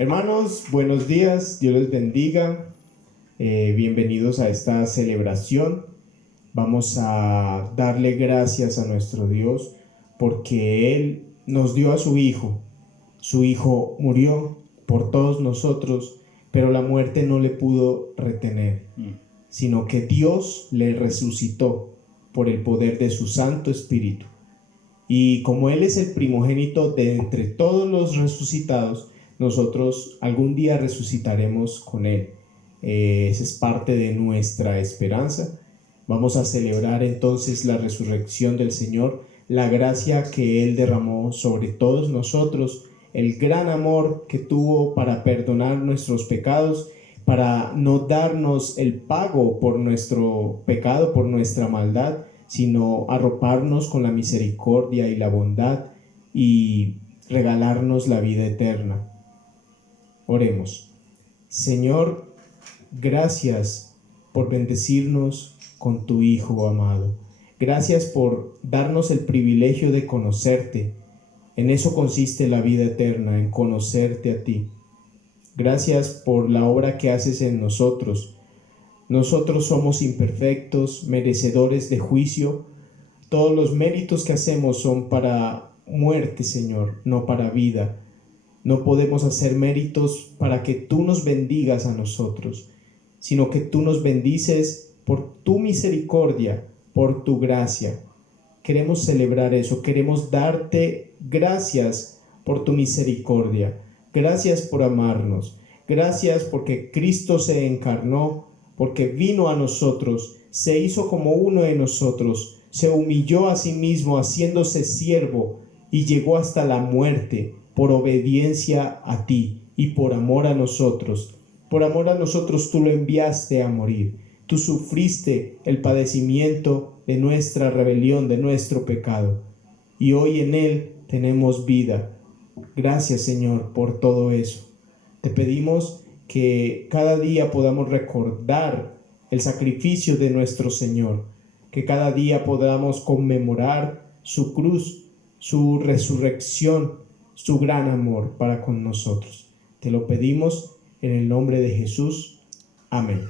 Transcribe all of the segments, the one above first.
Hermanos, buenos días, Dios les bendiga. Bienvenidos a esta celebración. Vamos a darle gracias a nuestro Dios porque Él nos dio a su Hijo. Su Hijo murió por todos nosotros, pero la muerte no le pudo retener, sino que Dios le resucitó por el poder de su Santo Espíritu. Y como Él es el primogénito de entre todos los resucitados, nosotros algún día resucitaremos con Él. Esa es parte de nuestra esperanza. Vamos a celebrar entonces la resurrección del Señor, la gracia que Él derramó sobre todos nosotros, el gran amor que tuvo para perdonar nuestros pecados, para no darnos el pago por nuestro pecado, por nuestra maldad, sino arroparnos con la misericordia y la bondad y regalarnos la vida eterna. Oremos. Señor, gracias por bendecirnos con tu Hijo amado. Gracias por darnos el privilegio de conocerte. En eso consiste la vida eterna, en conocerte a ti. Gracias por la obra que haces en nosotros. Nosotros somos imperfectos, merecedores de juicio. Todos los méritos que hacemos son para muerte, Señor, no para vida. No podemos hacer méritos para que tú nos bendigas a nosotros, sino que tú nos bendices por tu misericordia, por tu gracia. Queremos celebrar eso, queremos darte gracias por tu misericordia. Gracias por amarnos. Gracias porque Cristo se encarnó, porque vino a nosotros, se hizo como uno de nosotros, se humilló a sí mismo haciéndose siervo y llegó hasta la muerte por obediencia a ti y por amor a nosotros. Por amor a nosotros tú lo enviaste a morir. Tú sufriste el padecimiento de nuestra rebelión, de nuestro pecado. Y hoy en Él tenemos vida. Gracias, Señor, por todo eso. Te pedimos que cada día podamos recordar el sacrificio de nuestro Señor, que cada día podamos conmemorar su cruz, su resurrección, su gran amor para con nosotros. Te lo pedimos en el nombre de Jesús. Amén.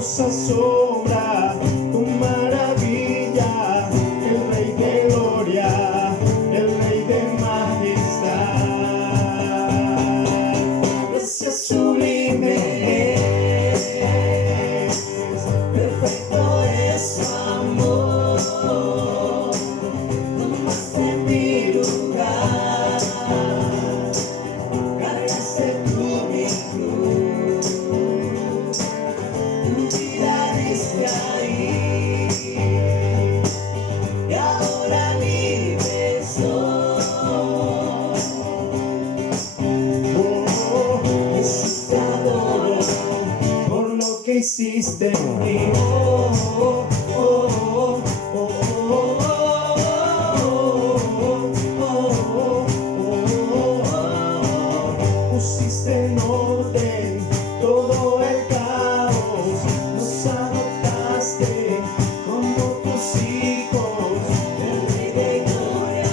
Asombra tu maravilla, el Rey de gloria, el Rey de majestad. Gracias sublime es, perfecto es su amor, tomaste mi lugar, cargaste tú mi cruz. Y ahora libre soy. Jesús, te adoro por lo que hiciste en mí. Pusiste en orden todo el caos, nos adoptaste como tus hijos, el Rey de gloria,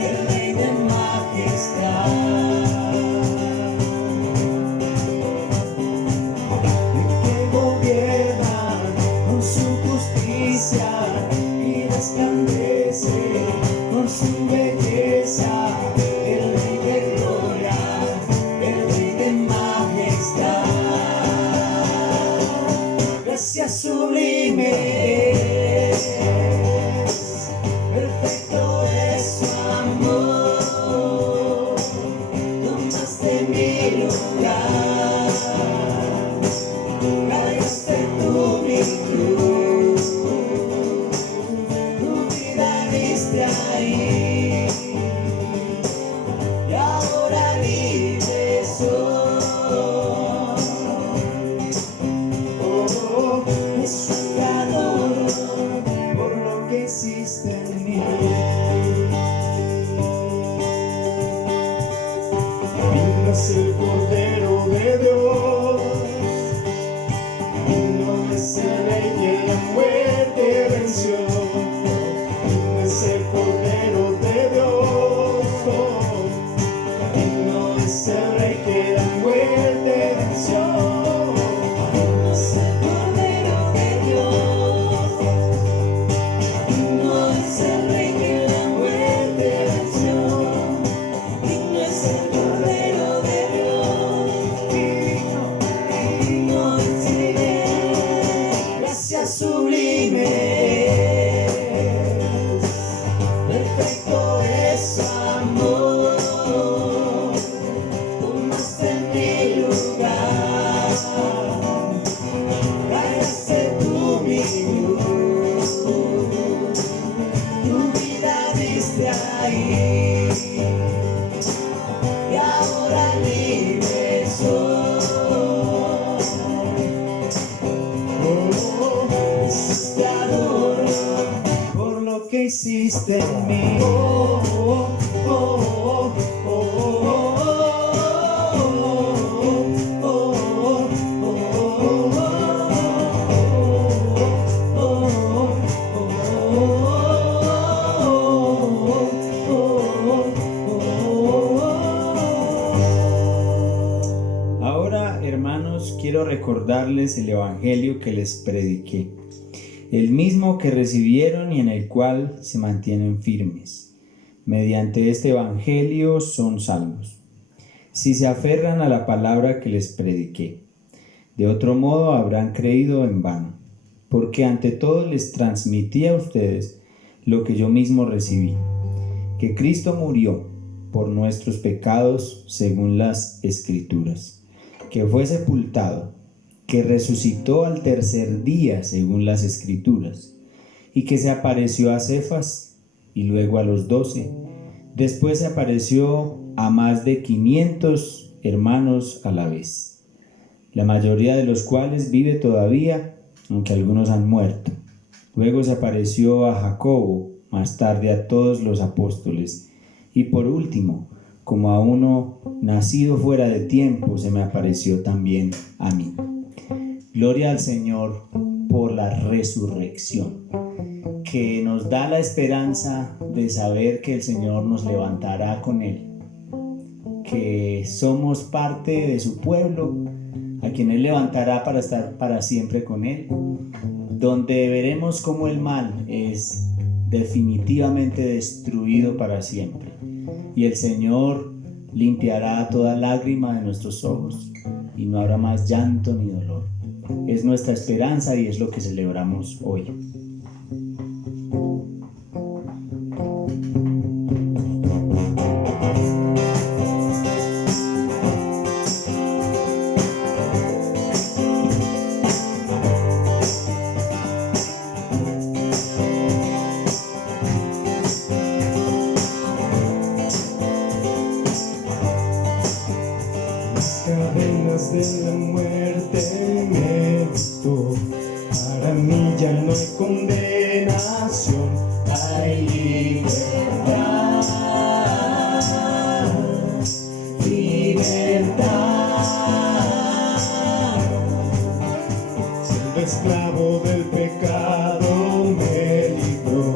el Rey de majestad. El que gobierna con su lugar. Cargaste tú mi cruz, tu vida diste ahí, y ahora libre soy. Oh, Jesús, te adoro por lo que hiciste en mí. Digno es el Cordero de Dios, digno es el Rey que la muerte venció. Digno es el Cordero de Dios, digno es el Rey que la muerte venció. Digno es el Cordero de Dios, digno es el Rey que la muerte venció. Digno es el Cordero de Dios, digno es Él. Gracias sublimes, perfecto es su amor. Tomaste mi lugar, cargaste tú mi cruz, tu vida diste ahí, y ahora libre soy. Oh, Jesús, te adoro por lo que hiciste en mí. Oh, oh, oh, oh, oh, oh, oh, oh, Ahora, hermanos, quiero recordarles el evangelio que les prediqué, el mismo que recibieron y en el cual se mantienen firmes. Mediante este evangelio son salvos, si se aferran a la palabra que les prediqué. De otro modo habrán creído en vano, porque ante todo les transmití a ustedes lo que yo mismo recibí, que Cristo murió por nuestros pecados según las Escrituras, que fue sepultado, que resucitó al tercer día según las Escrituras, y que se apareció a Cefas y luego a los 12. Después se apareció a más de 500 hermanos a la vez, la mayoría de los cuales vive todavía, aunque algunos han muerto. Luego se apareció a Jacobo, más tarde a todos los apóstoles, y por último, como a uno nacido fuera de tiempo, se me apareció también a mí. Gloria al Señor por la resurrección, que nos da la esperanza de saber que el Señor nos levantará con Él, que somos parte de su pueblo, a quien Él levantará para estar para siempre con Él, donde veremos cómo el mal es definitivamente destruido para siempre, y el Señor limpiará toda lágrima de nuestros ojos, y no habrá más llanto ni dolor. Es nuestra esperanza y es lo que celebramos hoy. Cadenas de la muerte me quitó, para mí ya no hay condenación, hay libertad, libertad. Siendo esclavo del pecado me libró,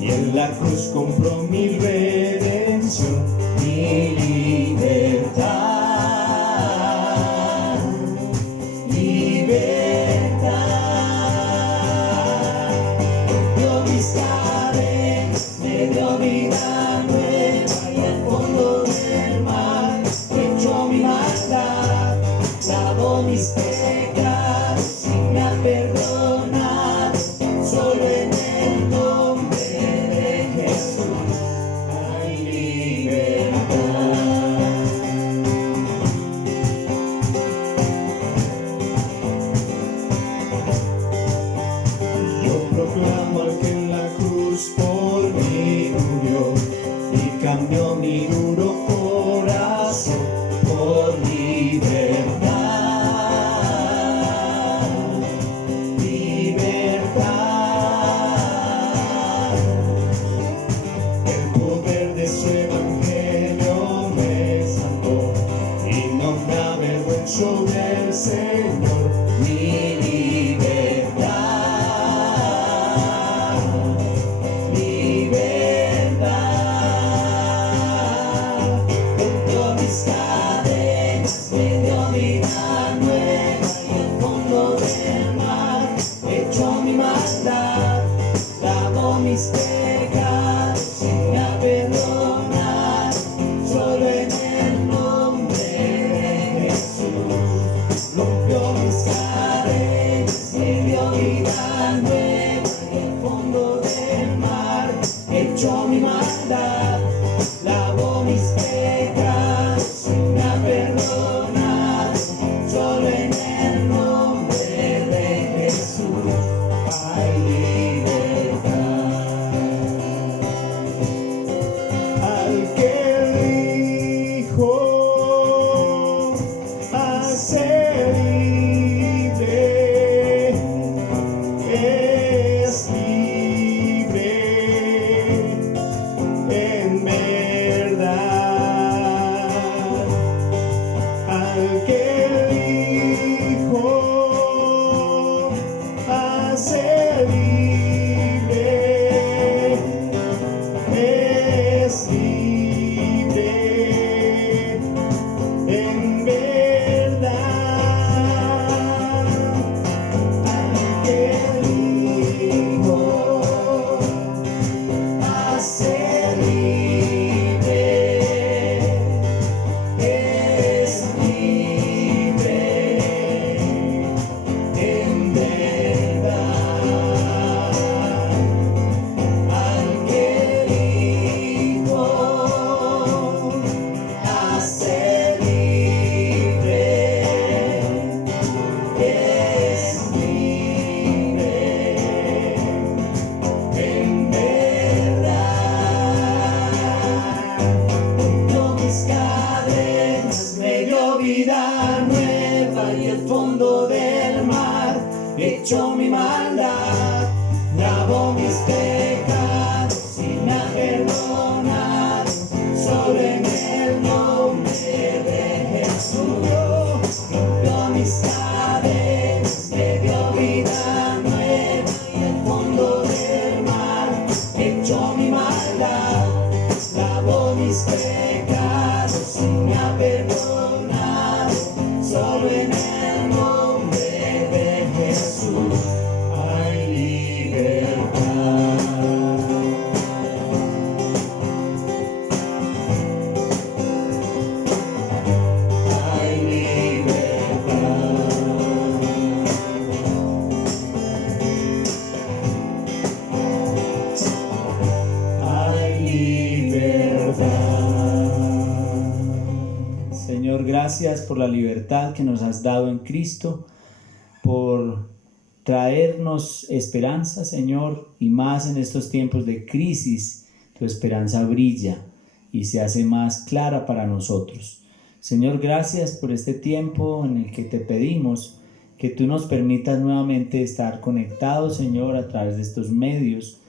y en la cruz compró mi redención, mi libertad. Mis pecados y me ha perdonado, solo en el nombre de Jesús hay libertad. echó mi maldad, lavó mis pecados y me ha perdonado. Solo en el nombre de Jesús rompió mis cadenas, me dio vida nueva y el fondo del mar echó mi maldad, lavó mis pecados y me ha perdonado. Solo en el nombre de Jesús hay libertad. Hay libertad. Hay libertad. Señor, gracias por la libertad que nos has dado en Cristo, por traernos esperanza, Señor, y más en estos tiempos de crisis, tu esperanza brilla y se hace más clara para nosotros. Señor, gracias por este tiempo en el que te pedimos que tú nos permitas nuevamente estar conectados, Señor, a través de estos medios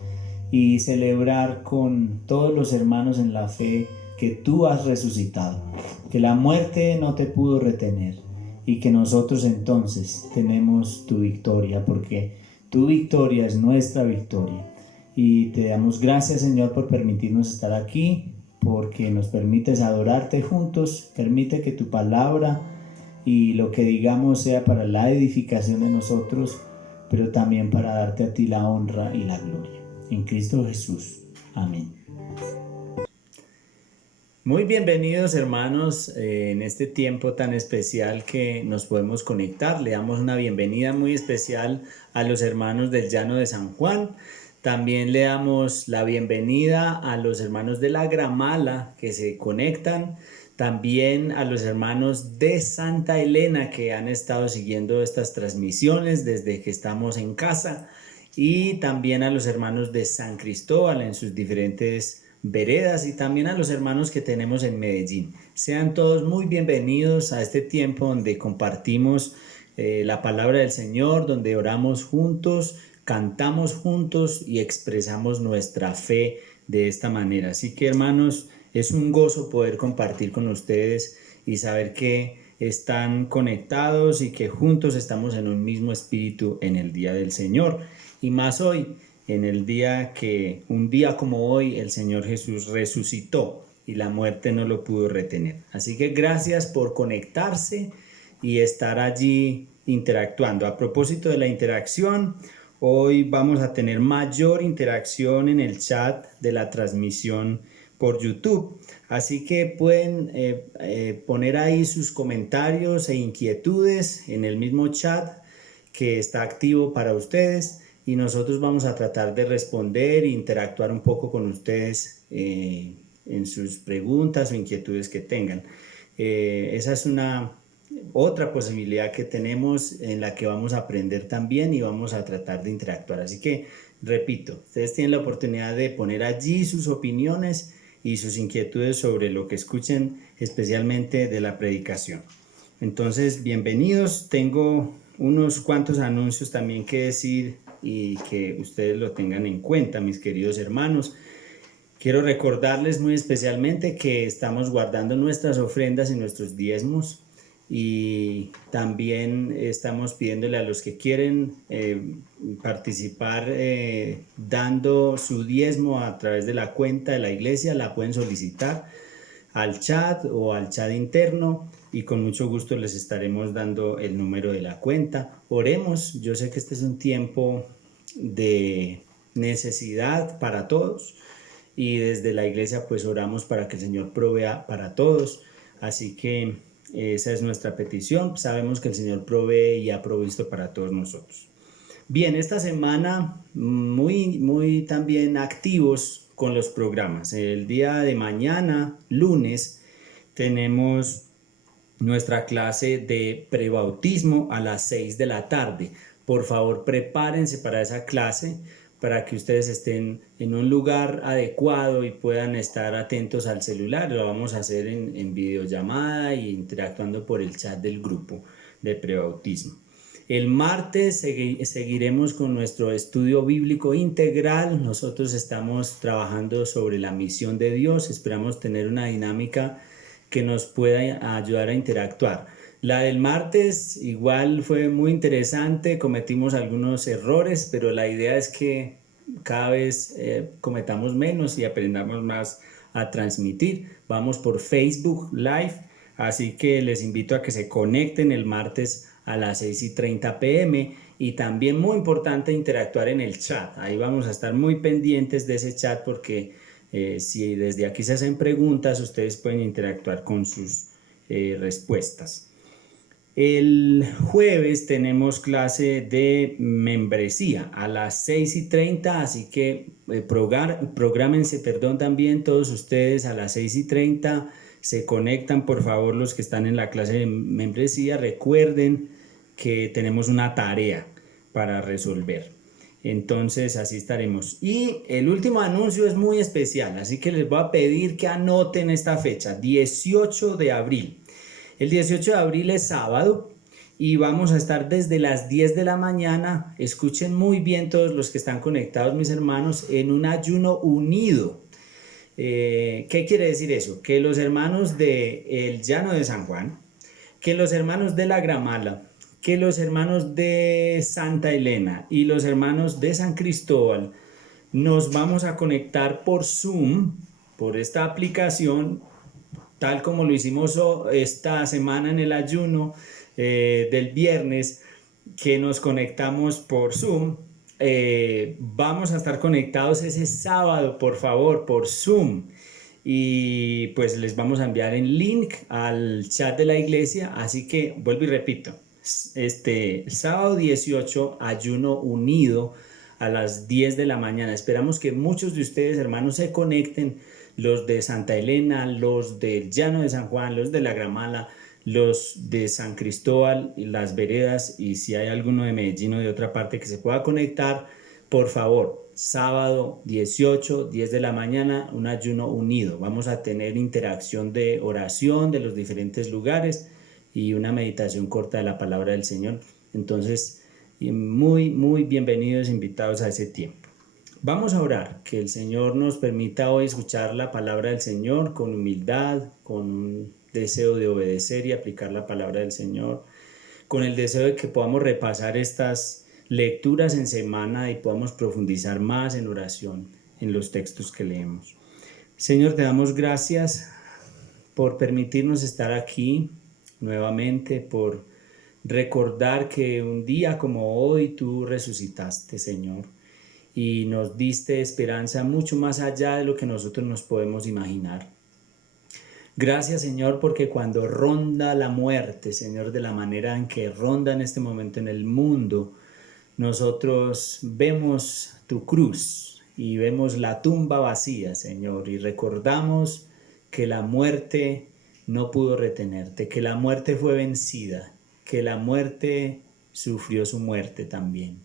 y celebrar con todos los hermanos en la fe que tú has resucitado, que la muerte no te pudo retener y que nosotros entonces tenemos tu victoria, porque tu victoria es nuestra victoria. Y te damos gracias, Señor, por permitirnos estar aquí, porque nos permites adorarte juntos. Permite que tu palabra y lo que digamos sea para la edificación de nosotros, pero también para darte a ti la honra y la gloria. En Cristo Jesús. Amén. Muy bienvenidos, hermanos, en este tiempo tan especial que nos podemos conectar. Le damos una bienvenida muy especial a los hermanos del Llano de San Juan. También le damos la bienvenida a los hermanos de la Gramala que se conectan. También a los hermanos de Santa Elena que han estado siguiendo estas transmisiones desde que estamos en casa. Y también a los hermanos de San Cristóbal en sus diferentes veredas, y también a los hermanos que tenemos en Medellín. Sean todos muy bienvenidos a este tiempo donde compartimos la palabra del Señor, donde oramos juntos, cantamos juntos y expresamos nuestra fe de esta manera. Así que, hermanos, es un gozo poder compartir con ustedes y saber que están conectados y que juntos estamos en un mismo espíritu en el día del Señor. Y más hoy, en el día que, un día como hoy, el Señor Jesús resucitó y la muerte no lo pudo retener. Así que gracias por conectarse y estar allí interactuando. A propósito de la interacción, hoy vamos a tener mayor interacción en el chat de la transmisión por YouTube. Así que pueden poner ahí sus comentarios e inquietudes en el mismo chat que está activo para ustedes. Y nosotros vamos a tratar de responder e interactuar un poco con ustedes en sus preguntas o inquietudes que tengan. Esa es otra posibilidad que tenemos en la que vamos a aprender también y vamos a tratar de interactuar. Así que, repito, ustedes tienen la oportunidad de poner allí sus opiniones y sus inquietudes sobre lo que escuchen, especialmente de la predicación. Entonces, bienvenidos. Tengo unos cuantos anuncios también que decir y que ustedes lo tengan en cuenta, mis queridos hermanos. Quiero recordarles muy especialmente que estamos guardando nuestras ofrendas y nuestros diezmos, y también estamos pidiéndole a los que quieren participar dando su diezmo a través de la cuenta de la iglesia. La pueden solicitar al chat o al chat interno y con mucho gusto les estaremos dando el número de la cuenta. Oremos. Yo sé que este es un tiempo de necesidad para todos y desde la iglesia pues oramos para que el Señor provea para todos. Así que esa es nuestra petición. Sabemos que el Señor provee y ha provisto para todos nosotros. Bien, esta semana muy también activos con los programas. El día de mañana, lunes, tenemos nuestra clase de prebautismo a las 6 de la tarde. Por favor, prepárense para esa clase, para que ustedes estén en un lugar adecuado y puedan estar atentos al celular. Lo vamos a hacer en videollamada y interactuando por el chat del grupo de prebautismo. El martes seguiremos con nuestro estudio bíblico integral. Nosotros estamos trabajando sobre la misión de Dios. Esperamos tener una dinámica que nos pueda ayudar a interactuar. La del martes igual fue muy interesante, cometimos algunos errores, pero la idea es que cada vez cometamos menos y aprendamos más a transmitir. Vamos por Facebook Live, así que les invito a que se conecten el martes a las 6:30 p.m. y también muy importante interactuar en el chat. Ahí vamos a estar muy pendientes de ese chat porque si desde aquí se hacen preguntas, ustedes pueden interactuar con sus respuestas. El jueves tenemos clase de membresía a las 6:30, así que prográmense, también todos ustedes a las 6:30. Se conectan, por favor, los que están en la clase de membresía. Recuerden que tenemos una tarea para resolver. Entonces así estaremos. Y el último anuncio es muy especial, así que les voy a pedir que anoten esta fecha, 18 de abril. El 18 de abril es sábado y vamos a estar desde las 10 de la mañana. Escuchen muy bien todos los que están conectados, mis hermanos, en un ayuno unido. ¿Qué quiere decir eso? Que los hermanos del Llano de San Juan, que los hermanos de la Gramala, que los hermanos de Santa Elena y los hermanos de San Cristóbal nos vamos a conectar por Zoom, por esta aplicación, tal como lo hicimos esta semana en el ayuno del viernes, que nos conectamos por Zoom. Vamos a estar conectados ese sábado, por favor, por Zoom. Y pues les vamos a enviar el link al chat de la iglesia. Así que vuelvo y repito, sábado 18, ayuno unido a las 10 de la mañana. Esperamos que muchos de ustedes, hermanos, se conecten, los de Santa Elena, los del Llano de San Juan, los de la Gramala, los de San Cristóbal y las Veredas, y si hay alguno de Medellín o de otra parte que se pueda conectar, por favor, sábado 18, 10 de la mañana, un ayuno unido. Vamos a tener interacción de oración de los diferentes lugares y una meditación corta de la palabra del Señor. Entonces, muy bienvenidos, invitados a ese tiempo. Vamos a orar, que el Señor nos permita hoy escuchar la palabra del Señor con humildad, con un deseo de obedecer y aplicar la palabra del Señor, con el deseo de que podamos repasar estas lecturas en semana y podamos profundizar más en oración en los textos que leemos. Señor, te damos gracias por permitirnos estar aquí nuevamente, por recordar que un día como hoy tú resucitaste, Señor, y nos diste esperanza mucho más allá de lo que nosotros nos podemos imaginar. Gracias, Señor, porque cuando ronda la muerte, Señor, de la manera en que ronda en este momento en el mundo, nosotros vemos tu cruz y vemos la tumba vacía, Señor, y recordamos que la muerte no pudo retenerte, que la muerte fue vencida, que la muerte sufrió su muerte también.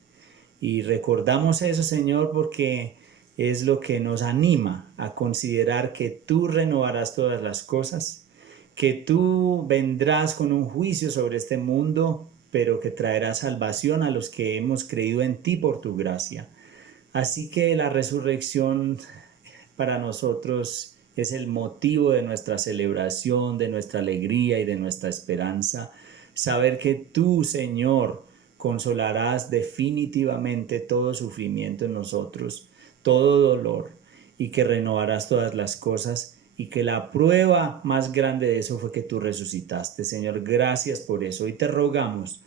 Y recordamos eso, Señor, porque es lo que nos anima a considerar que tú renovarás todas las cosas, que tú vendrás con un juicio sobre este mundo, pero que traerás salvación a los que hemos creído en ti por tu gracia. Así que la resurrección para nosotros es el motivo de nuestra celebración, de nuestra alegría y de nuestra esperanza. Saber que tú, Señor, consolarás definitivamente todo sufrimiento en nosotros, todo dolor, y que renovarás todas las cosas, y que la prueba más grande de eso fue que tú resucitaste. Señor, gracias por eso. Y te rogamos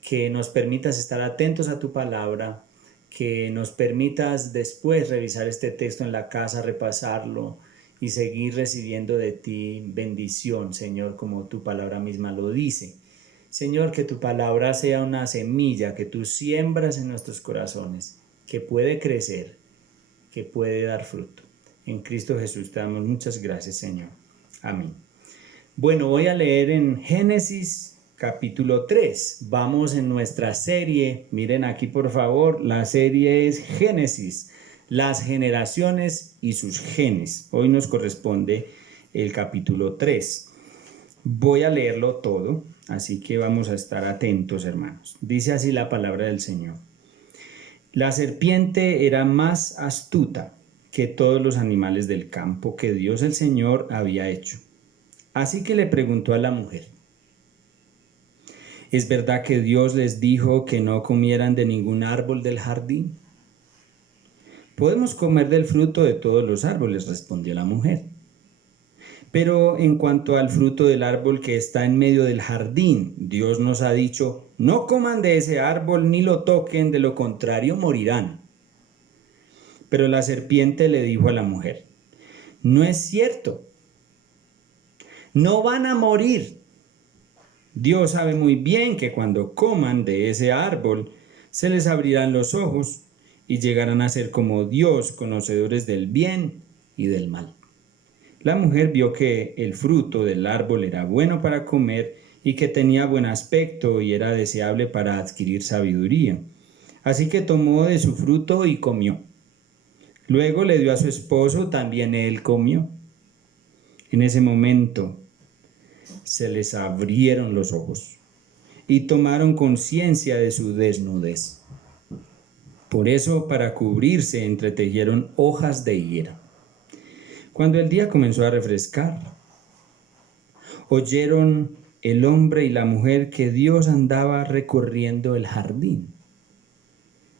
que nos permitas estar atentos a tu palabra, que nos permitas después revisar este texto en la casa, repasarlo y seguir recibiendo de ti bendición, Señor, como tu palabra misma lo dice. Señor, que tu palabra sea una semilla que tú siembras en nuestros corazones, que puede crecer, que puede dar fruto. En Cristo Jesús te damos muchas gracias, Señor. Amén. Bueno, voy a leer en Génesis capítulo 3. Vamos en nuestra serie. Miren aquí, por favor, la serie es Génesis, las generaciones y sus genes. Hoy nos corresponde el capítulo 3. Voy a leerlo todo, así que vamos a estar atentos, hermanos. Dice así la palabra del Señor. La serpiente era más astuta que todos los animales del campo que Dios el Señor había hecho. Así que le preguntó a la mujer, ¿es verdad que Dios les dijo que no comieran de ningún árbol del jardín? Podemos comer del fruto de todos los árboles, respondió la mujer. Pero en cuanto al fruto del árbol que está en medio del jardín, Dios nos ha dicho, no coman de ese árbol ni lo toquen, de lo contrario morirán. Pero la serpiente le dijo a la mujer, no es cierto, no van a morir. Dios sabe muy bien que cuando coman de ese árbol, se les abrirán los ojos y llegarán a ser como Dios, conocedores del bien y del mal. La mujer vio que el fruto del árbol era bueno para comer y que tenía buen aspecto y era deseable para adquirir sabiduría. Así que tomó de su fruto y comió. Luego le dio a su esposo, también él comió. En ese momento se les abrieron los ojos y tomaron conciencia de su desnudez. Por eso, para cubrirse, entretejieron hojas de higuera. Cuando el día comenzó a refrescar, oyeron el hombre y la mujer que Dios andaba recorriendo el jardín.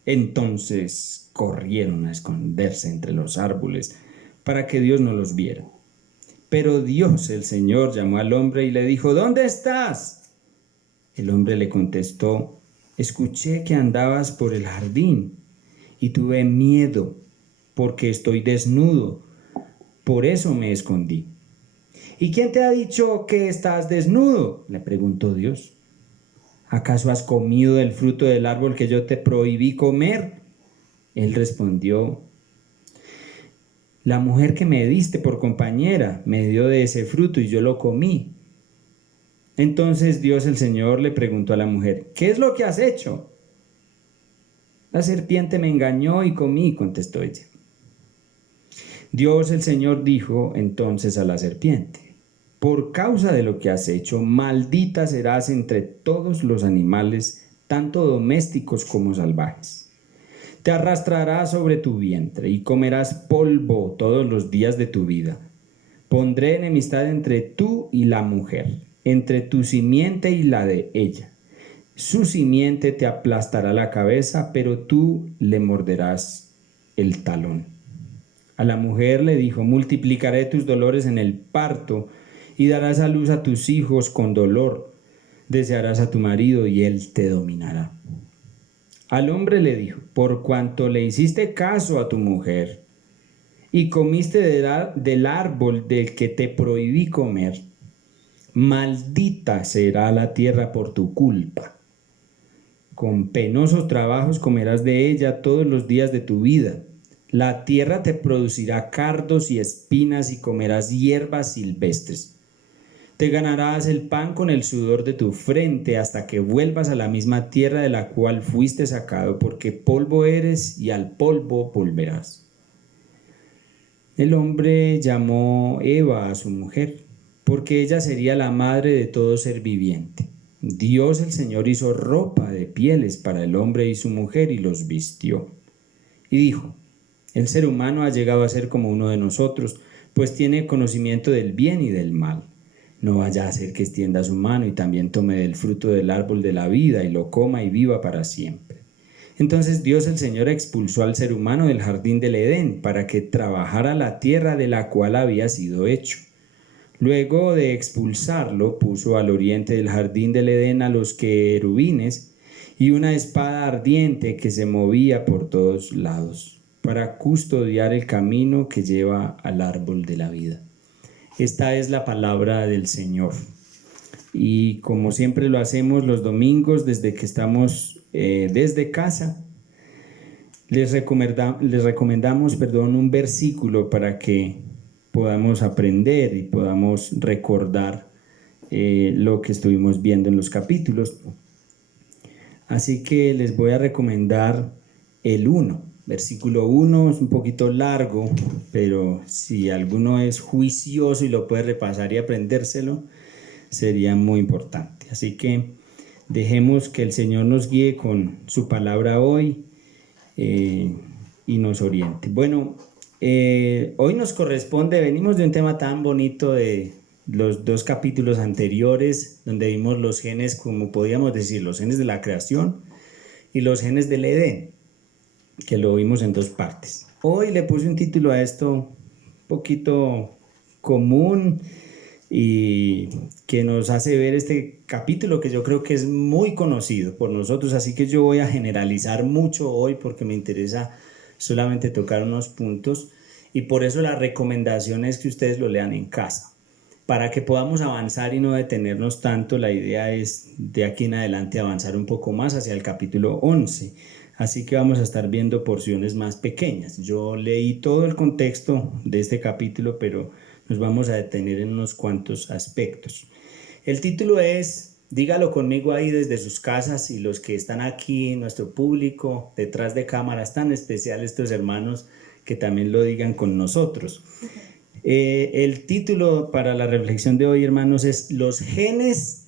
Entonces corrieron a esconderse entre los árboles para que Dios no los viera. Pero Dios, el Señor, llamó al hombre y le dijo, ¿dónde estás? El hombre le contestó, escuché que andabas por el jardín y tuve miedo porque estoy desnudo. Por eso me escondí. ¿Y quién te ha dicho que estás desnudo?, le preguntó Dios. ¿Acaso has comido del fruto del árbol que yo te prohibí comer? Él respondió, la mujer que me diste por compañera me dio de ese fruto y yo lo comí. Entonces Dios el Señor le preguntó a la mujer, ¿qué es lo que has hecho? La serpiente me engañó y comí, contestó ella. Dios el Señor dijo entonces a la serpiente, por causa de lo que has hecho, maldita serás entre todos los animales, tanto domésticos como salvajes. Te arrastrarás sobre tu vientre y comerás polvo todos los días de tu vida. Pondré enemistad entre tú y la mujer, entre tu simiente y la de ella. Su simiente te aplastará la cabeza, pero tú le morderás el talón. A la mujer le dijo, multiplicaré tus dolores en el parto y darás a luz a tus hijos con dolor. Desearás a tu marido y él te dominará. Al hombre le dijo, por cuanto le hiciste caso a tu mujer y comiste del árbol del que te prohibí comer, maldita será la tierra por tu culpa. Con penosos trabajos comerás de ella todos los días de tu vida. La tierra te producirá cardos y espinas y comerás hierbas silvestres. Te ganarás el pan con el sudor de tu frente hasta que vuelvas a la misma tierra de la cual fuiste sacado, porque polvo eres y al polvo volverás. El hombre llamó Eva a su mujer, porque ella sería la madre de todo ser viviente. Dios el Señor hizo ropa de pieles para el hombre y su mujer y los vistió. Y dijo, el ser humano ha llegado a ser como uno de nosotros, pues tiene conocimiento del bien y del mal. No vaya a ser que extienda su mano y también tome del fruto del árbol de la vida y lo coma y viva para siempre. Entonces Dios el Señor expulsó al ser humano del jardín del Edén para que trabajara la tierra de la cual había sido hecho. Luego de expulsarlo, puso al oriente del jardín del Edén a los querubines y una espada ardiente que se movía por todos lados para custodiar el camino que lleva al árbol de la vida. Esta es la palabra del Señor. Y como siempre lo hacemos los domingos, desde que estamos desde casa, les recomendamos un versículo para que podamos aprender y podamos recordar lo que estuvimos viendo en los capítulos. Así que les voy a recomendar el 1. Versículo 1 es un poquito largo, pero si alguno es juicioso y lo puede repasar y aprendérselo, sería muy importante. Así que dejemos que el Señor nos guíe con su palabra hoy y nos oriente. Bueno, hoy nos corresponde, venimos de un tema tan bonito de los 2 capítulos anteriores, donde vimos los genes, como podríamos decir, los genes de la creación y los genes del Edén, que lo vimos en 2 partes. Hoy le puse un título a esto un poquito común y que nos hace ver este capítulo que yo creo que es muy conocido por nosotros, así que yo voy a generalizar mucho hoy porque me interesa solamente tocar unos puntos y por eso la recomendación es que ustedes lo lean en casa. Para que podamos avanzar y no detenernos tanto, la idea es de aquí en adelante avanzar un poco más hacia el capítulo 11. Así que vamos a estar viendo porciones más pequeñas. Yo leí todo el contexto de este capítulo, pero nos vamos a detener en unos cuantos aspectos. El título es, dígalo conmigo ahí desde sus casas y los que están aquí, nuestro público, detrás de cámaras, tan especial estos hermanos que también lo digan con nosotros. El título para la reflexión de hoy, hermanos, es los genes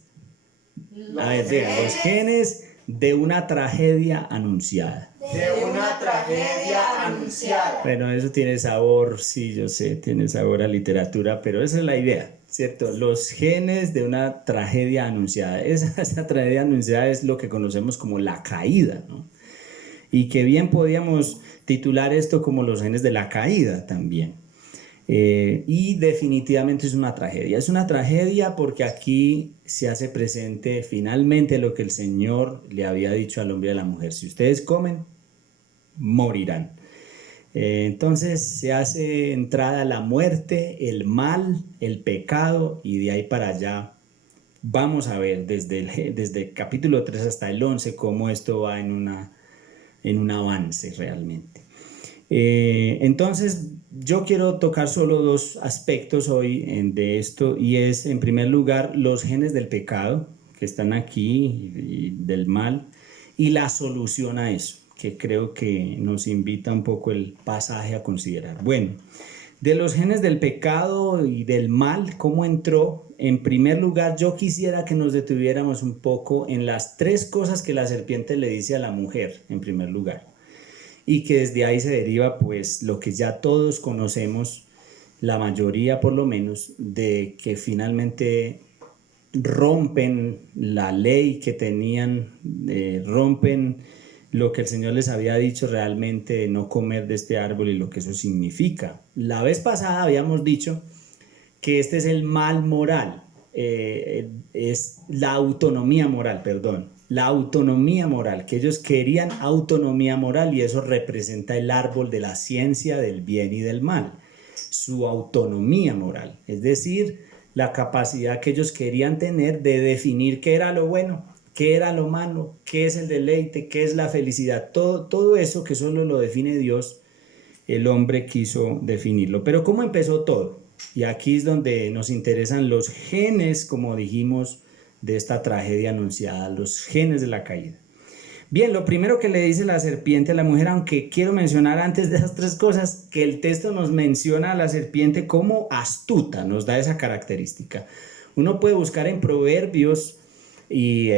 de una tragedia anunciada. De una tragedia anunciada. Bueno, eso tiene sabor, sí, yo sé, tiene sabor a literatura, pero esa es la idea, ¿cierto? Los genes de una tragedia anunciada. Esa tragedia anunciada es lo que conocemos como la caída, ¿no? Y que bien podíamos titular esto como los genes de la caída también. Y definitivamente es una tragedia. Es una tragedia porque aquí se hace presente finalmente lo que el Señor le había dicho al hombre y a la mujer. Si ustedes comen, morirán. Entonces se hace entrada la muerte, el mal, el pecado, y de ahí para allá vamos a ver desde el capítulo 3 hasta el 11 cómo esto va en un avance realmente. Entonces yo quiero tocar solo 2 aspectos hoy de esto, y es en primer lugar los genes del pecado que están aquí y del mal y la solución a eso, que creo que nos invita un poco el pasaje a considerar. Bueno, de los genes del pecado y del mal, ¿cómo entró? En primer lugar, yo quisiera que nos detuviéramos un poco en las 3 cosas que la serpiente le dice a la mujer, en primer lugar. Y que desde ahí se deriva pues lo que ya todos conocemos, la mayoría por lo menos, de que finalmente rompen la ley que tenían, rompen lo que el Señor les había dicho realmente de no comer de este árbol y lo que eso significa. La vez pasada habíamos dicho que este es el mal moral, es la autonomía moral, la autonomía moral, que ellos querían autonomía moral y eso representa el árbol de la ciencia del bien y del mal, su autonomía moral, es decir, la capacidad que ellos querían tener de definir qué era lo bueno, qué era lo malo, qué es el deleite, qué es la felicidad, todo eso que solo lo define Dios, el hombre quiso definirlo. Pero ¿cómo empezó todo? Y aquí es donde nos interesan los genes, como dijimos, de esta tragedia anunciada, los genes de la caída. Bien, lo primero que le dice la serpiente a la mujer, aunque quiero mencionar antes de esas 3 cosas, que el texto nos menciona a la serpiente como astuta, nos da esa característica. Uno puede buscar en Proverbios y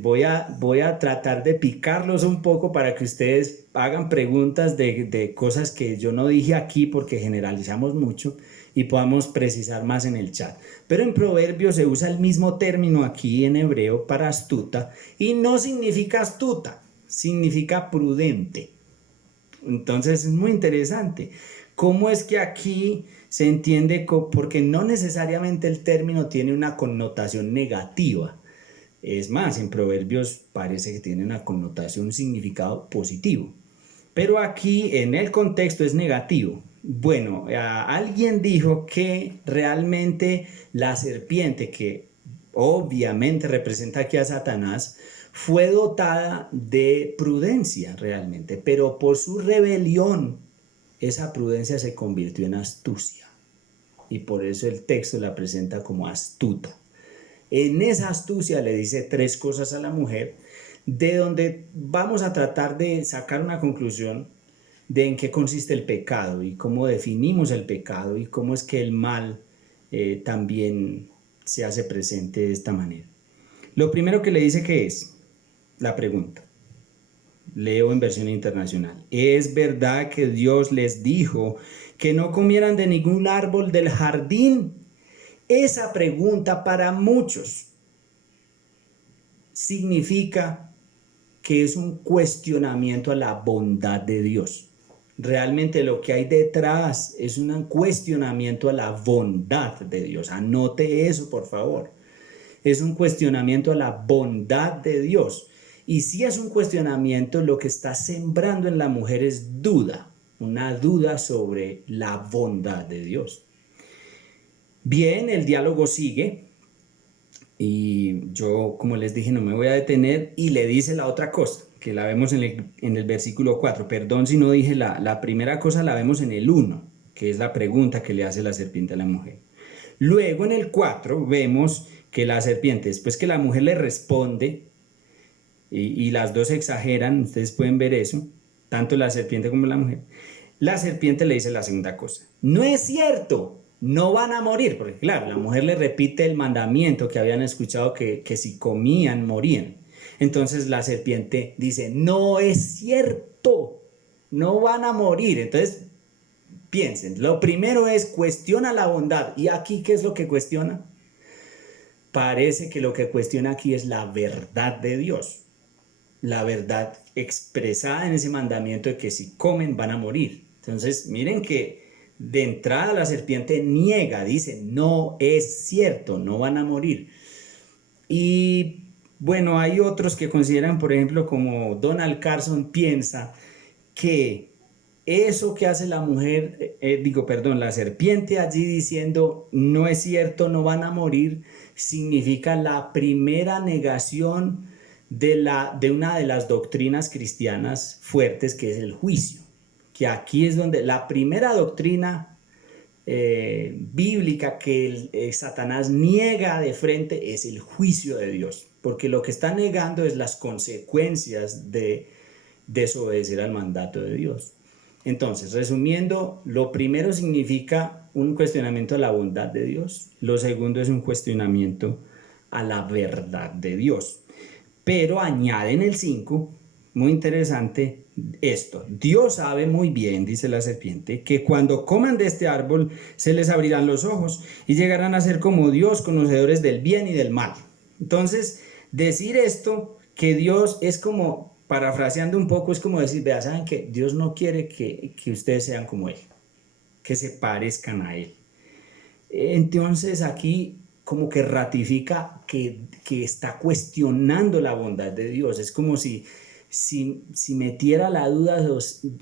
voy a tratar de picarlos un poco para que ustedes hagan preguntas de cosas que yo no dije aquí porque generalizamos mucho y podamos precisar más en el chat. Pero en Proverbios se usa el mismo término aquí en hebreo para astuta y no significa astuta, significa prudente. Entonces es muy interesante. ¿Cómo es que aquí se entiende? Porque no necesariamente el término tiene una connotación negativa. Es más, en Proverbios parece que tiene una connotación, un significado positivo. Pero aquí en el contexto es negativo. Bueno, alguien dijo que realmente la serpiente, que obviamente representa aquí a Satanás, fue dotada de prudencia realmente, pero por su rebelión esa prudencia se convirtió en astucia y por eso el texto la presenta como astuta. En esa astucia le dice 3 cosas a la mujer, de donde vamos a tratar de sacar una conclusión de en qué consiste el pecado y cómo definimos el pecado y cómo es que el mal también se hace presente de esta manera. Lo primero que le dice que es la pregunta. Leo en versión internacional. ¿Es verdad que Dios les dijo que no comieran de ningún árbol del jardín? Esa pregunta para muchos significa que es un cuestionamiento a la bondad de Dios. Realmente lo que hay detrás es un cuestionamiento a la bondad de Dios. Anote eso, por favor. Es un cuestionamiento a la bondad de Dios. Y si es un cuestionamiento, lo que está sembrando en la mujer es duda, una duda sobre la bondad de Dios. Bien, el diálogo sigue y yo, como les dije, no me voy a detener, y le dice la otra cosa, que la vemos en el versículo 4. Perdón si no dije la primera cosa, la vemos en el 1, que es la pregunta que le hace la serpiente a la mujer. Luego en el 4 vemos que la serpiente, después que la mujer le responde, y las dos exageran, ustedes pueden ver eso, tanto la serpiente como la mujer, la serpiente le dice la segunda cosa: no es cierto, no van a morir, porque claro, la mujer le repite el mandamiento que habían escuchado, que si comían morían. Entonces la serpiente dice: no es cierto, no van a morir. Entonces piensen, lo primero es cuestiona la bondad. ¿Y aquí qué es lo que cuestiona? Parece que lo que cuestiona aquí es la verdad de Dios, la verdad expresada en ese mandamiento de que si comen van a morir. Entonces miren que de entrada la serpiente niega, dice: no es cierto, no van a morir. Y bueno, hay otros que consideran, por ejemplo, como Donald Carson, piensa que eso que hace la mujer, la serpiente allí diciendo no es cierto, no van a morir, significa la primera negación de una de las doctrinas cristianas fuertes, que es el juicio. Que aquí es donde la primera doctrina bíblica que Satanás niega de frente es el juicio de Dios, porque lo que está negando es las consecuencias de desobedecer al mandato de Dios. Entonces, resumiendo, lo primero significa un cuestionamiento a la bondad de Dios, lo segundo es un cuestionamiento a la verdad de Dios. Pero añade en el 5, muy interesante, esto: Dios sabe muy bien, dice la serpiente, que cuando coman de este árbol se les abrirán los ojos y llegarán a ser como Dios, conocedores del bien y del mal. Entonces, decir esto, que Dios es como, parafraseando un poco, es como decir: vea, saben que Dios no quiere que ustedes sean como Él, que se parezcan a Él. Entonces aquí como que ratifica que está cuestionando la bondad de Dios. Es como si metiera la duda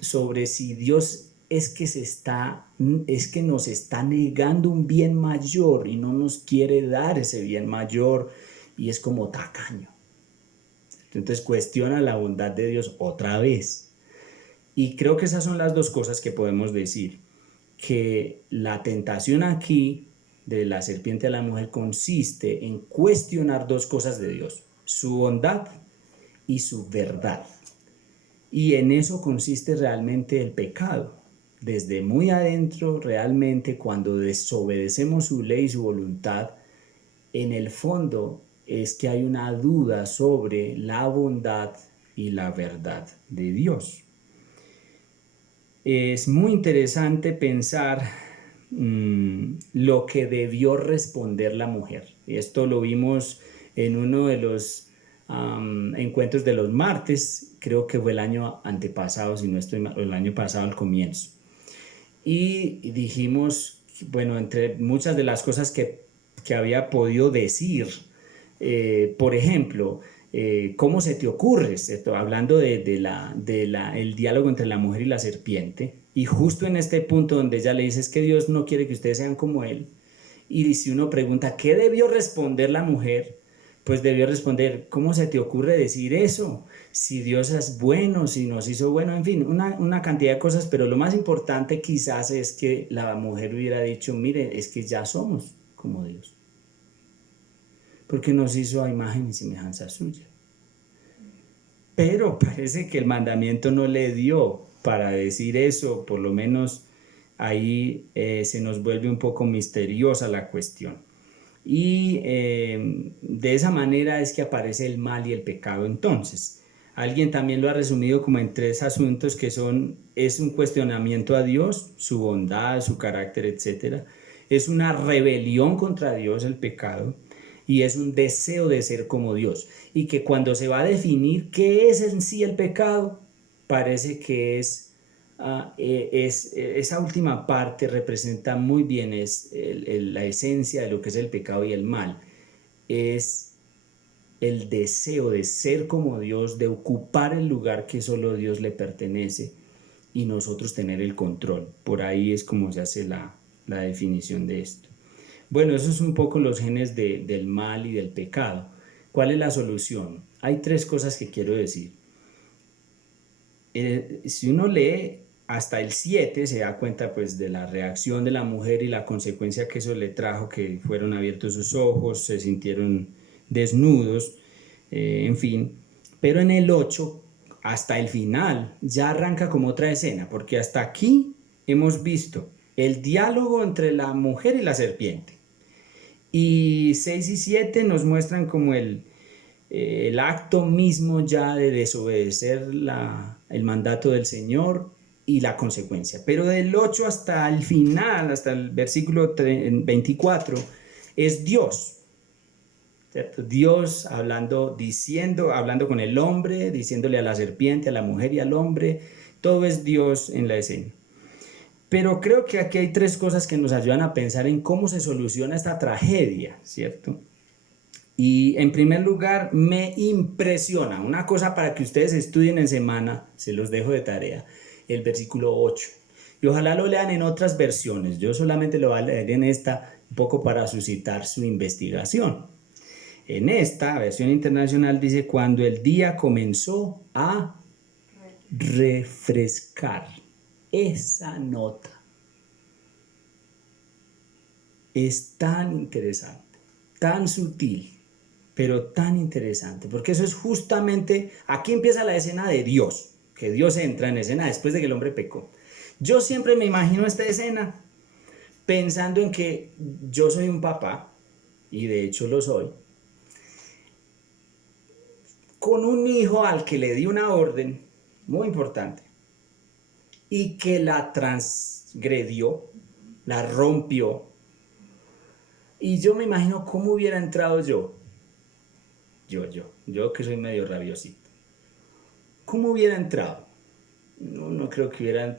sobre si Dios es que nos está negando un bien mayor y no nos quiere dar ese bien mayor, y es como tacaño. Entonces cuestiona la bondad de Dios otra vez. Y creo que esas son las dos cosas que podemos decir, que la tentación aquí de la serpiente a la mujer consiste en cuestionar dos cosas de Dios: su bondad y su verdad. Y en eso consiste realmente el pecado. Desde muy adentro, realmente, cuando desobedecemos su ley y su voluntad, en el fondo es que hay una duda sobre la bondad y la verdad de Dios. Es muy interesante pensar lo que debió responder la mujer. Esto lo vimos en uno de los encuentros de los martes, creo que fue el año antepasado, si no estoy mal, o el año pasado al comienzo. Y dijimos, bueno, entre muchas de las cosas que había podido decir, por ejemplo, ¿cómo se te ocurre? Hablando el diálogo entre la mujer y la serpiente, y justo en este punto donde ella le dice: es que Dios no quiere que ustedes sean como Él. Y si uno pregunta, ¿qué debió responder la mujer? Pues debió responder: ¿cómo se te ocurre decir eso? Si Dios es bueno, si nos hizo bueno, en fin, una cantidad de cosas, pero lo más importante quizás es que la mujer hubiera dicho: mire, es que ya somos como Dios, porque nos hizo a imagen y semejanza suya. Pero parece que el mandamiento no le dio para decir eso, por lo menos ahí se nos vuelve un poco misteriosa la cuestión. Y de esa manera es que aparece el mal y el pecado entonces. Alguien también lo ha resumido como en 3 asuntos que es un cuestionamiento a Dios, su bondad, su carácter, etc. Es una rebelión contra Dios el pecado y es un deseo de ser como Dios. Y que cuando se va a definir qué es en sí el pecado, parece que esa última parte representa muy bien la esencia de lo que es el pecado y el mal. Es el deseo de ser como Dios, de ocupar el lugar que solo Dios le pertenece y nosotros tener el control. Por ahí es como se hace la definición de esto. Bueno, esos son un poco los genes del mal y del pecado. ¿Cuál es la solución? Hay 3 cosas que quiero decir. Si uno lee hasta el 7, se da cuenta pues de la reacción de la mujer y la consecuencia que eso le trajo, que fueron abiertos sus ojos, se sintieron desnudos, en fin. Pero en el 8, hasta el final, ya arranca como otra escena, porque hasta aquí hemos visto el diálogo entre la mujer y la serpiente. Y 6 y 7 nos muestran como el acto mismo ya de desobedecer el mandato del Señor y la consecuencia. Pero del 8 hasta el final, hasta el versículo 24, es Dios, ¿cierto? Dios hablando con el hombre, diciéndole a la serpiente, a la mujer y al hombre, todo es Dios en la escena. Pero creo que aquí hay 3 cosas que nos ayudan a pensar en cómo se soluciona esta tragedia, ¿cierto? Y en primer lugar, me impresiona, una cosa para que ustedes estudien en semana, se los dejo de tarea, el versículo 8. Y ojalá lo lean en otras versiones, yo solamente lo voy a leer en esta, un poco para suscitar su investigación. En esta versión internacional dice, cuando el día comenzó a refrescar. Esa nota es tan interesante, tan sutil, pero tan interesante, porque eso es justamente, aquí empieza la escena de Dios, que Dios entra en escena después de que el hombre pecó. Yo siempre me imagino esta escena pensando en que yo soy un papá, y de hecho lo soy, con un hijo al que le di una orden muy importante y que la transgredió, la rompió, y yo me imagino cómo hubiera entrado yo que soy medio rabiosito. ¿Cómo hubiera entrado? No creo que hubiera...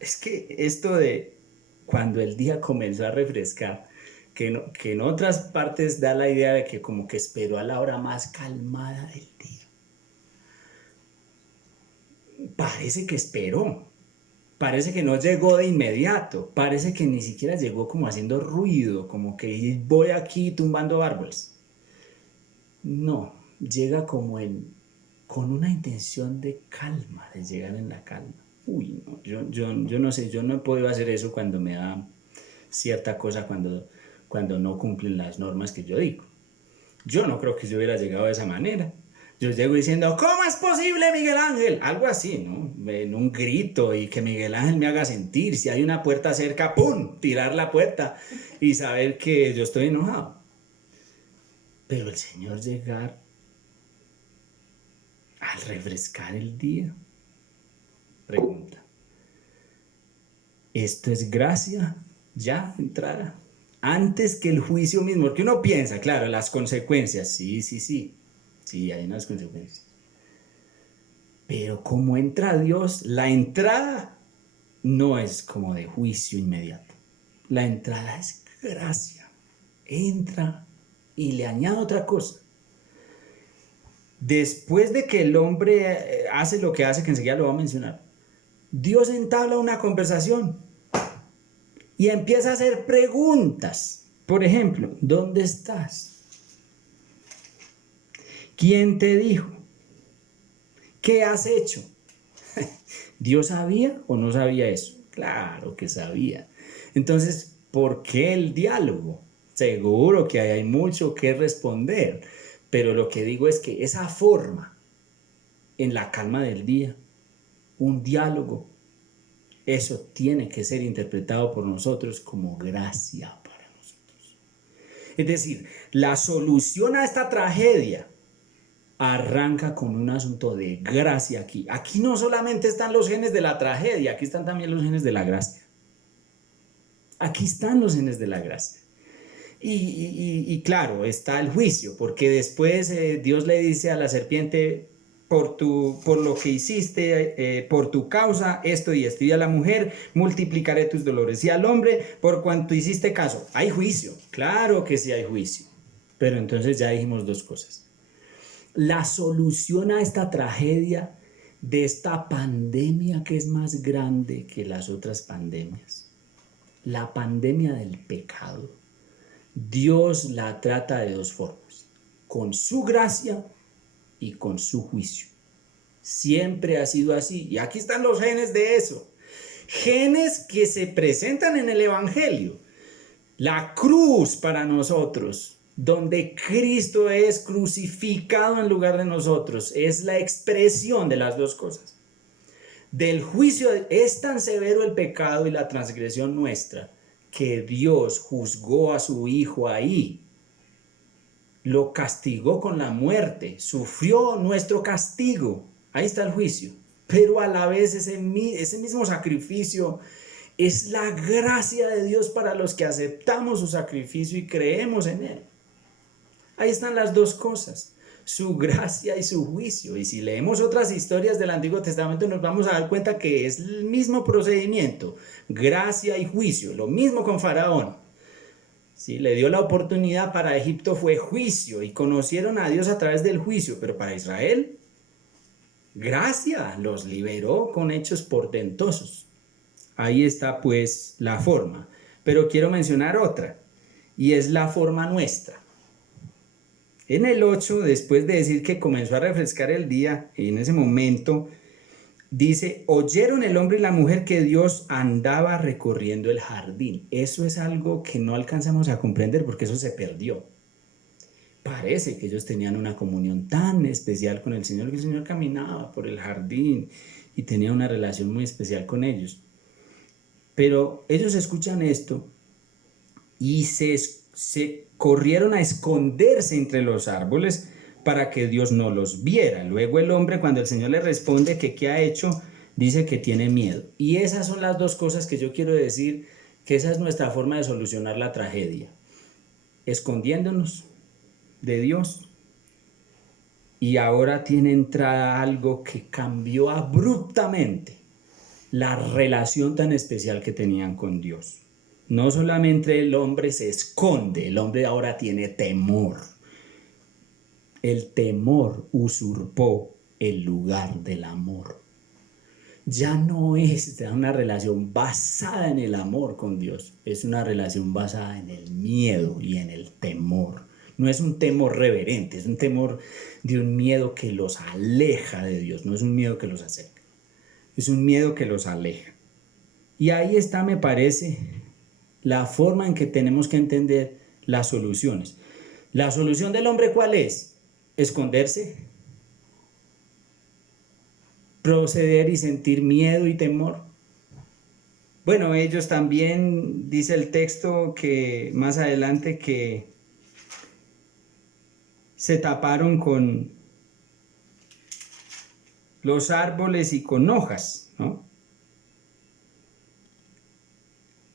es que esto de cuando el día comenzó a refrescar, que en otras partes da la idea de que como que esperó a la hora más calmada del día. Parece que esperó. Parece que no llegó de inmediato. Parece que ni siquiera llegó como haciendo ruido, como que voy aquí tumbando árboles. No, llega como con una intención de calma, de llegar en la calma. Uy, no, yo no sé, yo no he podido hacer eso cuando me da cierta cosa, cuando no cumplen las normas que yo digo. Yo no creo que yo hubiera llegado de esa manera. Yo llego diciendo, ¿cómo es posible, Miguel Ángel? Algo así, ¿no? En un grito y que Miguel Ángel me haga sentir. Si hay una puerta cerca, ¡pum! Tirar la puerta y saber que yo estoy enojado. Pero el Señor llegar al refrescar el día. Pregunta. ¿Esto es gracia? ¿Ya entrara? Antes que el juicio mismo. Porque uno piensa, claro, las consecuencias. Sí, hay unas consecuencias. Pero como entra Dios, la entrada no es como de juicio inmediato. La entrada es gracia. Entra y le añado otra cosa. Después de que el hombre hace lo que hace, que enseguida lo va a mencionar, Dios entabla una conversación y empieza a hacer preguntas. Por ejemplo, ¿dónde estás? ¿Quién te dijo? ¿Qué has hecho? ¿Dios sabía o no sabía eso? Claro que sabía. Entonces, ¿por qué el diálogo? Seguro que hay mucho que responder, pero lo que digo es que esa forma, en la calma del día, un diálogo, eso tiene que ser interpretado por nosotros como gracia para nosotros. Es decir, la solución a esta tragedia arranca con un asunto de gracia aquí. Aquí no solamente están los genes de la tragedia, aquí están también los genes de la gracia. Aquí están los genes de la gracia. Y claro, está el juicio, porque después Dios le dice a la serpiente, por lo que hiciste, por tu causa, esto y esto, y a la mujer multiplicaré tus dolores, y al hombre, por cuanto hiciste caso. Hay juicio, claro que sí hay juicio, pero entonces ya dijimos dos cosas. La solución a esta tragedia, de esta pandemia que es más grande que las otras pandemias, la pandemia del pecado, Dios la trata de dos formas, con su gracia y con su juicio. Siempre ha sido así, y aquí están los genes de eso. Genes que se presentan en el Evangelio. La cruz para nosotros, donde Cristo es crucificado en lugar de nosotros, es la expresión de las dos cosas. Del juicio es tan severo el pecado y la transgresión nuestra que Dios juzgó a su Hijo ahí. Lo castigó con la muerte, sufrió nuestro castigo. Ahí está el juicio. Pero a la vez ese mismo sacrificio es la gracia de Dios para los que aceptamos su sacrificio y creemos en él. Ahí están las dos cosas, su gracia y su juicio. Y si leemos otras historias del Antiguo Testamento nos vamos a dar cuenta que es el mismo procedimiento, gracia y juicio, lo mismo con Faraón. Sí, le dio la oportunidad, para Egipto fue juicio y conocieron a Dios a través del juicio, pero para Israel, gracia, los liberó con hechos portentosos. Ahí está pues la forma, pero quiero mencionar otra, y es la forma nuestra. En el 8, después de decir que comenzó a refrescar el día, en ese momento dice, oyeron el hombre y la mujer que Dios andaba recorriendo el jardín. Eso es algo que no alcanzamos a comprender porque eso se perdió. Parece que ellos tenían una comunión tan especial con el Señor, que el Señor caminaba por el jardín y tenía una relación muy especial con ellos. Pero ellos escuchan esto y se corrieron a esconderse entre los árboles para que Dios no los viera. Luego el hombre, cuando el Señor le responde que qué ha hecho, dice que tiene miedo. Y esas son las dos cosas que yo quiero decir, que esa es nuestra forma de solucionar la tragedia. Escondiéndonos de Dios. Y ahora tiene entrada algo que cambió abruptamente la relación tan especial que tenían con Dios. No solamente el hombre se esconde, el hombre ahora tiene temor. El temor usurpó el lugar del amor. Ya no es una relación basada en el amor con Dios, es una relación basada en el miedo y en el temor. No es un temor reverente, es un temor de un miedo que los aleja de Dios, no es un miedo que los acerca, es un miedo que los aleja. Y ahí está, me parece, la forma en que tenemos que entender las soluciones. ¿La solución del hombre cuál es? Esconderse, proceder y sentir miedo y temor. Bueno, ellos también, dice el texto que más adelante, que se taparon con los árboles y con hojas, ¿no?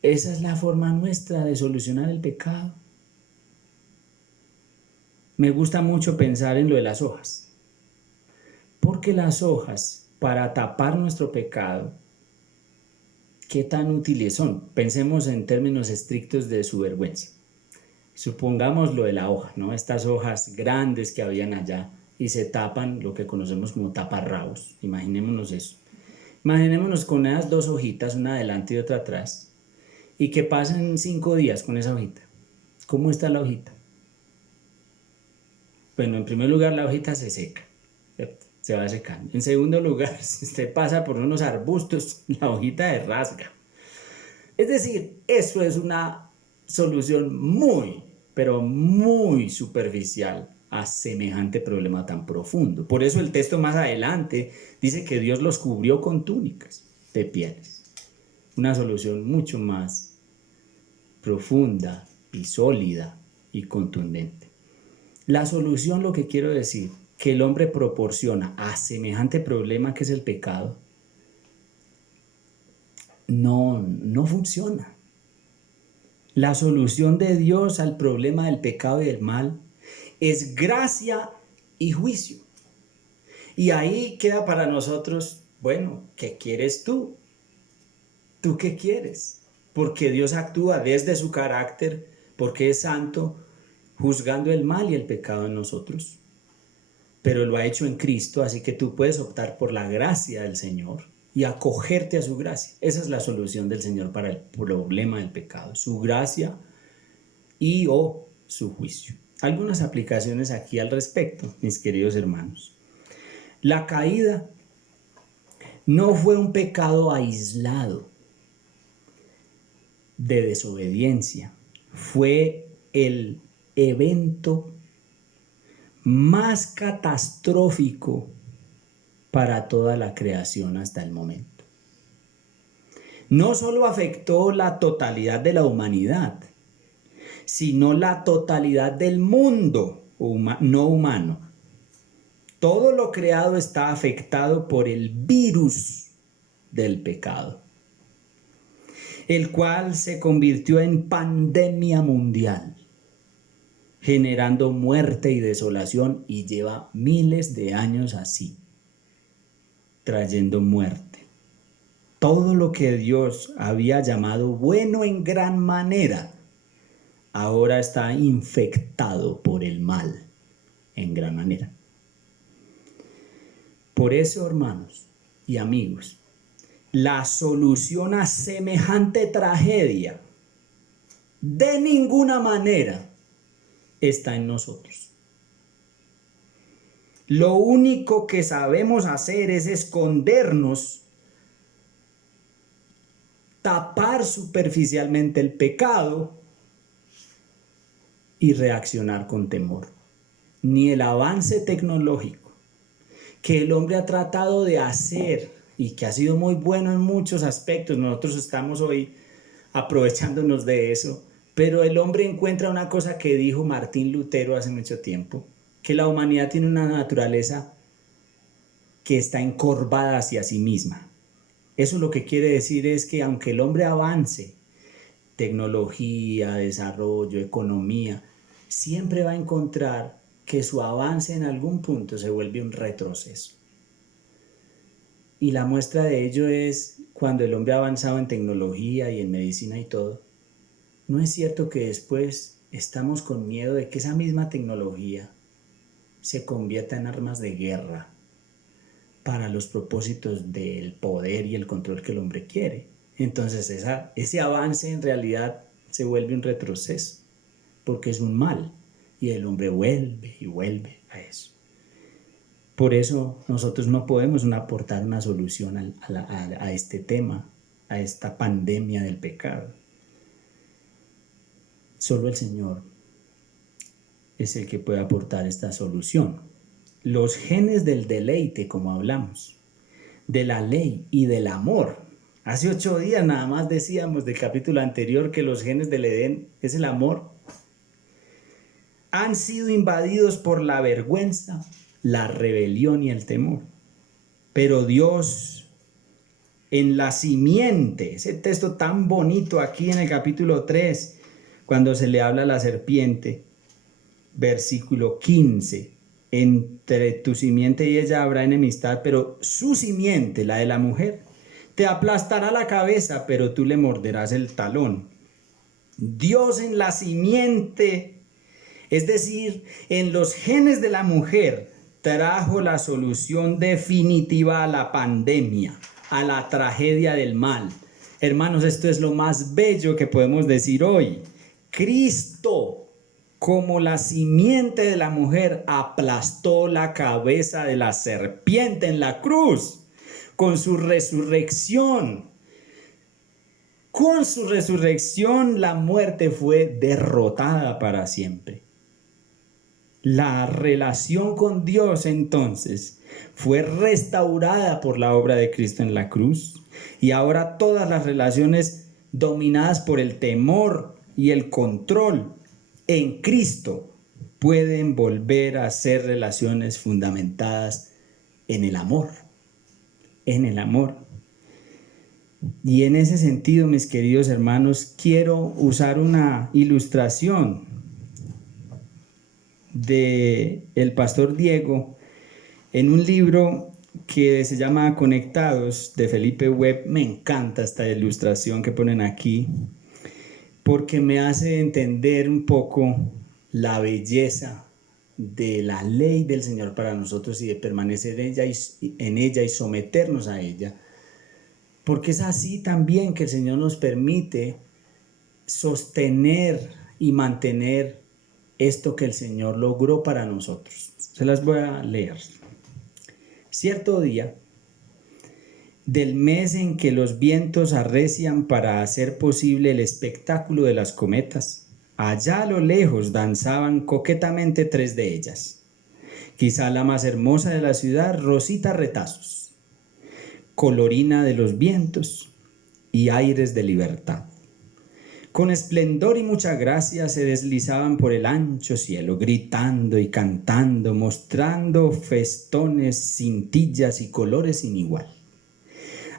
Esa es la forma nuestra de solucionar el pecado. Me gusta mucho pensar en lo de las hojas, porque las hojas, para tapar nuestro pecado, ¿qué tan útiles son? Pensemos en términos estrictos de su vergüenza. Supongamos lo de la hoja, ¿no? Estas hojas grandes que habían allá y se tapan, lo que conocemos como taparrabos. Imaginémonos eso. Imaginémonos con esas dos hojitas, una adelante y otra atrás, y que pasen 5 días con esa hojita. ¿Cómo está la hojita? Bueno, en primer lugar, la hojita se seca, ¿cierto? Se va secando. En segundo lugar, si usted pasa por unos arbustos, la hojita se rasga. Es decir, eso es una solución muy, pero muy superficial a semejante problema tan profundo. Por eso el texto más adelante dice que Dios los cubrió con túnicas de pieles. Una solución mucho más profunda y sólida y contundente. La solución, lo que quiero decir, que el hombre proporciona a semejante problema que es el pecado, no funciona. La solución de Dios al problema del pecado y del mal es gracia y juicio. Y ahí queda para nosotros, bueno, ¿qué quieres tú? ¿Tú qué quieres? Porque Dios actúa desde su carácter, porque es santo, juzgando el mal y el pecado en nosotros. Pero lo ha hecho en Cristo, así que tú puedes optar por la gracia del Señor y acogerte a su gracia. Esa es la solución del Señor para el problema del pecado, su gracia y o su juicio. Algunas aplicaciones aquí al respecto, mis queridos hermanos. La caída no fue un pecado aislado de desobediencia, fue el evento más catastrófico para toda la creación hasta el momento. No solo afectó la totalidad de la humanidad, sino la totalidad del mundo no humano. Todo lo creado está afectado por el virus del pecado, el cual se convirtió en pandemia mundial, generando muerte y desolación, y lleva miles de años así, trayendo muerte. Todo lo que Dios había llamado bueno en gran manera, ahora está infectado por el mal en gran manera. Por eso, hermanos y amigos, la solución a semejante tragedia de ninguna manera está en nosotros. Lo único que sabemos hacer es escondernos, tapar superficialmente el pecado y reaccionar con temor. Ni el avance tecnológico que el hombre ha tratado de hacer y que ha sido muy bueno en muchos aspectos, nosotros estamos hoy aprovechándonos de eso, pero el hombre encuentra una cosa que dijo Martín Lutero hace mucho tiempo, que la humanidad tiene una naturaleza que está encorvada hacia sí misma. Eso lo que quiere decir es que aunque el hombre avance, tecnología, desarrollo, economía, siempre va a encontrar que su avance en algún punto se vuelve un retroceso. Y la muestra de ello es cuando el hombre ha avanzado en tecnología y en medicina y todo. ¿No es cierto que después estamos con miedo de que esa misma tecnología se convierta en armas de guerra para los propósitos del poder y el control que el hombre quiere? Entonces ese avance en realidad se vuelve un retroceso, porque es un mal, y el hombre vuelve y vuelve a eso. Por eso nosotros no podemos aportar una solución a este tema, a esta pandemia del pecado. Solo el Señor es el que puede aportar esta solución. Los genes del deleite, como hablamos, de la ley y del amor. Hace 8 días nada más decíamos del capítulo anterior que los genes del Edén es el amor. Han sido invadidos por la vergüenza, la rebelión y el temor. Pero Dios, en la simiente, ese texto tan bonito aquí en el capítulo 3, cuando se le habla a la serpiente, versículo 15, entre tu simiente y ella habrá enemistad, pero su simiente, la de la mujer, te aplastará la cabeza, pero tú le morderás el talón. Dios en la simiente, es decir, en los genes de la mujer, trajo la solución definitiva a la pandemia, a la tragedia del mal. Hermanos, esto es lo más bello que podemos decir hoy. Cristo, como la simiente de la mujer, aplastó la cabeza de la serpiente en la cruz con su resurrección. Con su resurrección, la muerte fue derrotada para siempre. La relación con Dios entonces fue restaurada por la obra de Cristo en la cruz, y ahora todas las relaciones dominadas por el temor y el control en Cristo pueden volver a ser relaciones fundamentadas en el amor. En el amor. Y en ese sentido, mis queridos hermanos, quiero usar una ilustración del pastor Diego en un libro que se llama Conectados, de Felipe Webb. Me encanta esta ilustración que ponen aquí, porque me hace entender un poco la belleza de la ley del Señor para nosotros y de permanecer en ella y someternos a ella. Porque es así también que el Señor nos permite sostener y mantener esto que el Señor logró para nosotros. Se las voy a leer. Cierto día del mes en que los vientos arrecian para hacer posible el espectáculo de las cometas, allá a lo lejos danzaban coquetamente 3 de ellas. Quizá la más hermosa de la ciudad, Rosita Retazos, colorina de los vientos y aires de libertad. Con esplendor y mucha gracia se deslizaban por el ancho cielo, gritando y cantando, mostrando festones, cintillas y colores sin igual.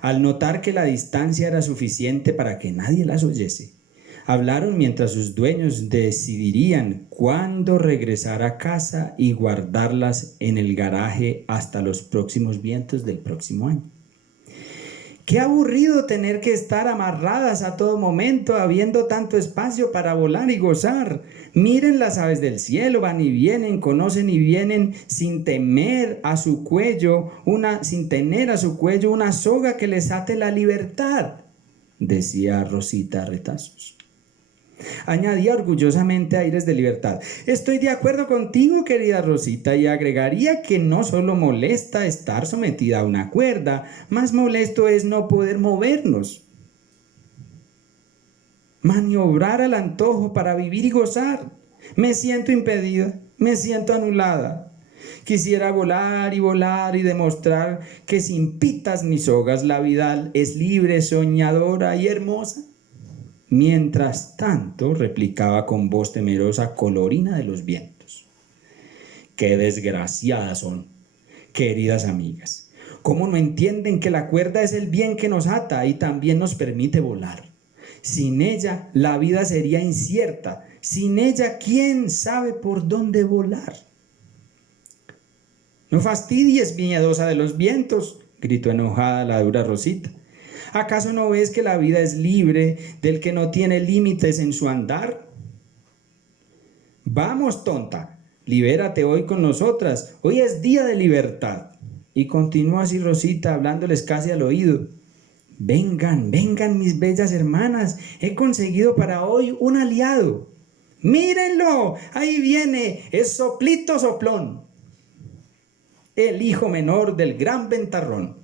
Al notar que la distancia era suficiente para que nadie las oyese, hablaron mientras sus dueños decidirían cuándo regresar a casa y guardarlas en el garaje hasta los próximos vientos del próximo año. Qué aburrido tener que estar amarradas a todo momento, habiendo tanto espacio para volar y gozar. Miren las aves del cielo, van y vienen, conocen y vienen sin tener a su cuello una soga que les ate la libertad, decía Rosita Retazos. Añadía orgullosamente Aires de Libertad: estoy de acuerdo contigo, querida Rosita, y agregaría que no solo molesta estar sometida a una cuerda, más molesto es no poder movernos, maniobrar al antojo para vivir y gozar. Me siento impedida, me siento anulada. Quisiera volar y demostrar que sin pitas ni sogas la vida es libre, soñadora y hermosa. Mientras tanto, replicaba con voz temerosa Colorina de los vientos: qué desgraciadas son, queridas amigas. ¿Cómo no entienden que la cuerda es el bien que nos ata y también nos permite volar? Sin ella, la vida sería incierta. Sin ella, ¿quién sabe por dónde volar? No fastidies, miedosa de los vientos, gritó enojada la dura Rosita. ¿Acaso no ves que la vida es libre del que no tiene límites en su andar? Vamos, tonta, libérate hoy con nosotras. Hoy es día de libertad. Y continuó así Rosita, hablándoles casi al oído. Vengan, vengan, mis bellas hermanas. He conseguido para hoy un aliado. ¡Mírenlo! Ahí viene, es Soplito Soplón, el hijo menor del gran ventarrón.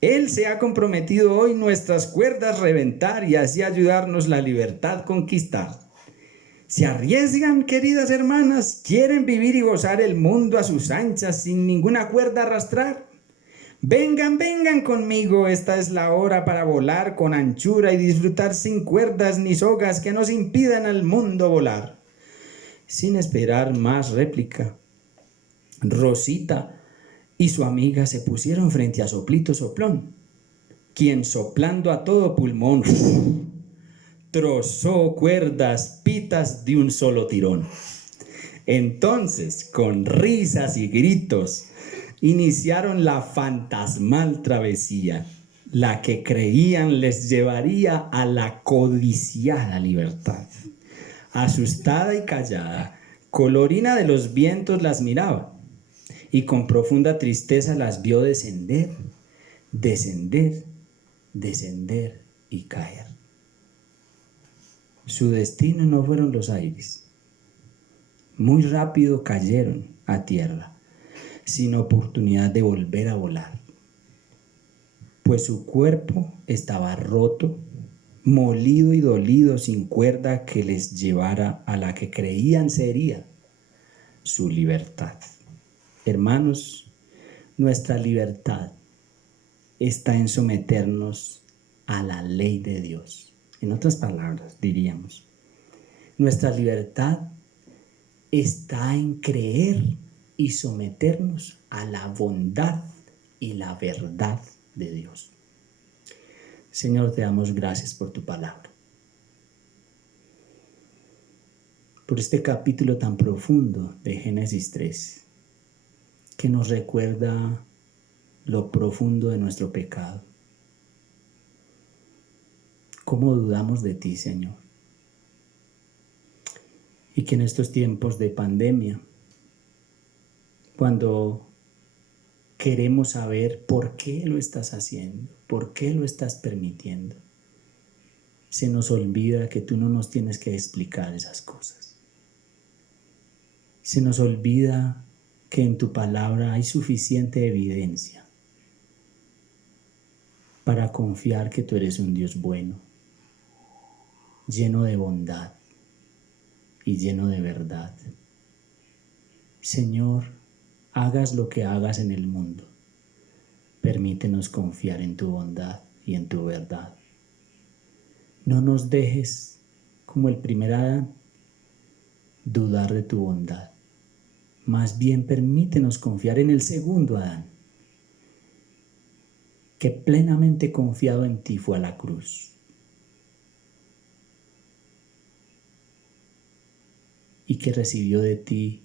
Él se ha comprometido hoy nuestras cuerdas reventar y así ayudarnos la libertad conquistar. ¿Se arriesgan, queridas hermanas? ¿Quieren vivir y gozar el mundo a sus anchas sin ninguna cuerda arrastrar? Vengan, vengan conmigo, esta es la hora para volar con anchura y disfrutar sin cuerdas ni sogas que nos impidan al mundo volar. Sin esperar más réplica, Rosita y su amiga se pusieron frente a Soplito Soplón, quien soplando a todo pulmón trozó cuerdas pitas de un solo tirón. Entonces, con risas y gritos, iniciaron la fantasmal travesía, la que creían les llevaría a la codiciada libertad. Asustada y callada, Colorina de los vientos las miraba y con profunda tristeza las vio descender, descender, descender y caer. Su destino no fueron los aires. Muy rápido cayeron a tierra, sin oportunidad de volver a volar, pues su cuerpo estaba roto, molido y dolido, sin cuerda que les llevara a la que creían sería su libertad. Hermanos, nuestra libertad está en someternos a la ley de Dios. En otras palabras, diríamos, Nuestra libertad está en creer y someternos a la bondad y la verdad de Dios. Señor, te damos gracias por tu palabra, por este capítulo tan profundo de Génesis 3, que nos recuerda lo profundo de nuestro pecado. Cómo dudamos de ti, Señor. Y que en estos tiempos de pandemia, cuando queremos saber por qué lo estás haciendo, por qué lo estás permitiendo, se nos olvida que tú no nos tienes que explicar esas cosas. Se nos olvida que en tu palabra hay suficiente evidencia para confiar que tú eres un Dios bueno, lleno de bondad y lleno de verdad. Señor, hagas lo que hagas en el mundo, permítenos confiar en tu bondad y en tu verdad. No nos dejes, como el primer Adán, dudar de tu bondad. Más bien permítenos confiar en el segundo Adán, que plenamente confiado en ti fue a la cruz. Y que recibió de ti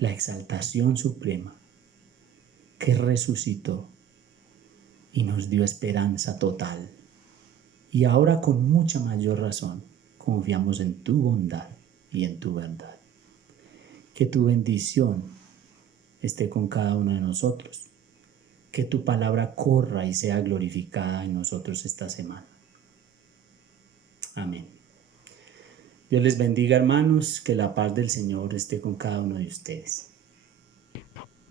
la exaltación suprema, que resucitó y nos dio esperanza total. Y ahora con mucha mayor razón confiamos en tu bondad y en tu verdad. Que tu bendición esté con cada uno de nosotros. Que tu palabra corra y sea glorificada en nosotros esta semana. Amén. Dios les bendiga, hermanos, que la paz del Señor esté con cada uno de ustedes.